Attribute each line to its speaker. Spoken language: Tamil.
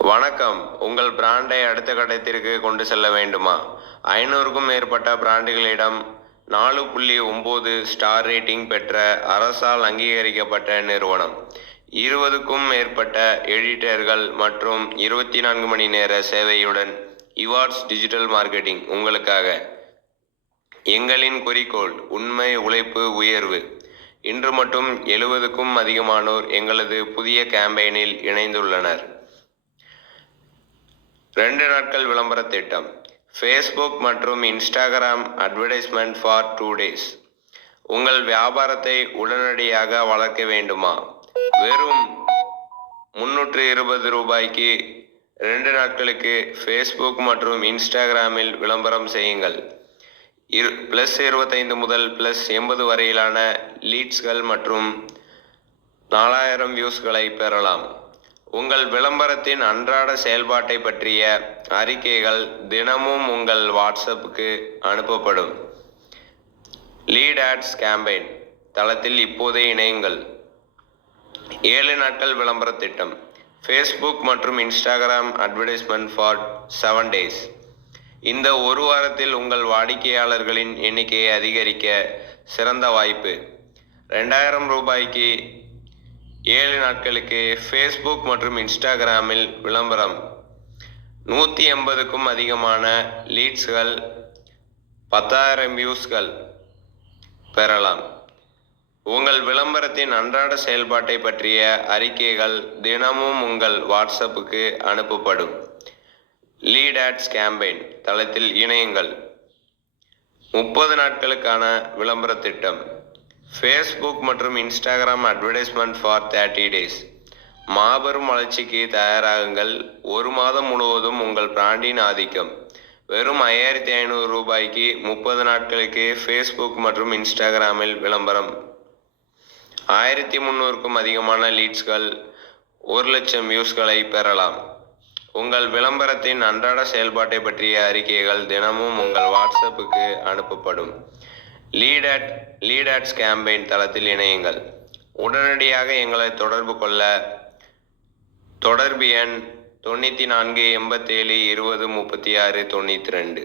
Speaker 1: வணக்கம். உங்கள் பிராண்டை அடுத்த கட்டத்திற்கு கொண்டு செல்ல வேண்டுமா? ஐநூறுக்கும் மேற்பட்ட பிராண்டுகளிடம் நாலு புள்ளி ஒம்பது ஸ்டார் ரேட்டிங் பெற்ற அரசால் அங்கீகரிக்கப்பட்ட நிறுவனம். இருபதுக்கும் மேற்பட்ட எடிட்டர்கள் மற்றும் இருபத்தி நான்கு மணி நேர சேவையுடன் இவார்ட்ஸ் டிஜிட்டல் மார்க்கெட்டிங் உங்களுக்காக. எங்களின் குறிக்கோள் உண்மை உழைப்பு உயர்வு. இன்று மட்டும் எழுபதுக்கும் அதிகமானோர் எங்களது புதிய கேம்பெயினில் இணைந்துள்ளனர். ரெண்டு நாட்கள் விளம்பர திட்டம். ஃபேஸ்புக் மற்றும் Instagram advertisement for two days உங்கள் வியாபாரத்தை உடனடியாக வளர்க்க வேண்டுமா? வெறும் முன்னூற்று இருபது ரூபாய்க்கு ரெண்டு நாட்களுக்கு ஃபேஸ்புக் மற்றும் இன்ஸ்டாகிராமில் விளம்பரம் செய்யுங்கள். இரு ப்ளஸ் இருபத்தைந்து முதல் ப்ளஸ் எண்பது வரையிலான லீட்ஸ்கள் மற்றும் நாலாயிரம் வியூஸ்களை பெறலாம். உங்கள் விளம்பரத்தின் அன்றாட செயல்பாட்டை பற்றிய அறிக்கைகள் தினமும் உங்கள் வாட்ஸ்அப்புக்கு அனுப்பப்படும். லீட் ஆட்ஸ் கேம்பெயின் தளத்தில் இப்போதே இணையுங்கள். ஏழு நாட்கள் விளம்பர திட்டம் ஃபேஸ்புக் மற்றும் Instagram advertisement for seven days இந்த ஒரு வாரத்தில் உங்கள் வாடிக்கையாளர்களின் எண்ணிக்கையை அதிகரிக்க சிறந்த வாய்ப்பு. ரெண்டாயிரம் ரூபாய்க்கு ஏழு நாட்களுக்கு ஃபேஸ்புக் மற்றும் இன்ஸ்டாகிராமில் விளம்பரம். நூற்றி எண்பதுக்கும் அதிகமான லீட்ஸ்கள் பத்தாயிரம் வியூஸ்கள் பெறலாம். உங்கள் விளம்பரத்தின் அன்றாட செயல்பாட்டை பற்றிய அறிக்கைகள் தினமும் உங்கள் வாட்ஸ்அப்புக்கு அனுப்பப்படும். லீட் ஆட்ஸ் கேம்பெயின் தளத்தில் இணையுங்கள். முப்பது நாட்களுக்கான விளம்பர திட்டம். ஃபேஸ்புக் மற்றும் Instagram advertisement for thirty days மாபெரும் வளர்ச்சிக்கு தயாராகுங்கள். ஒரு மாதம் முழுவதும் உங்கள் பிராண்டின் ஆதிக்கம். வெறும் ஐயாயிரத்தி ஐநூறு ரூபாய்க்கு முப்பது நாட்களுக்கு ஃபேஸ்புக் மற்றும் இன்ஸ்டாகிராமில் விளம்பரம். ஆயிரத்தி முந்நூறுக்கும் அதிகமான லீட்ஸ்கள் ஒரு லட்சம் வியூஸ்களை பெறலாம். உங்கள் விளம்பரத்தின் அன்றாட செயல்பாட்டை பற்றிய அறிக்கைகள் தினமும் உங்கள் வாட்ஸ்அப்புக்கு அனுப்பப்படும். லீட் அட் லீட் கேம்பெயின் தளத்தில் இணையுங்கள். உடனடியாக எங்களை தொடர்பு கொள்ள தொடர்பு எண் தொண்ணூற்றி நான்கு எண்பத்தேழு இருபது முப்பத்தி ஆறு தொண்ணூற்றி ரெண்டு.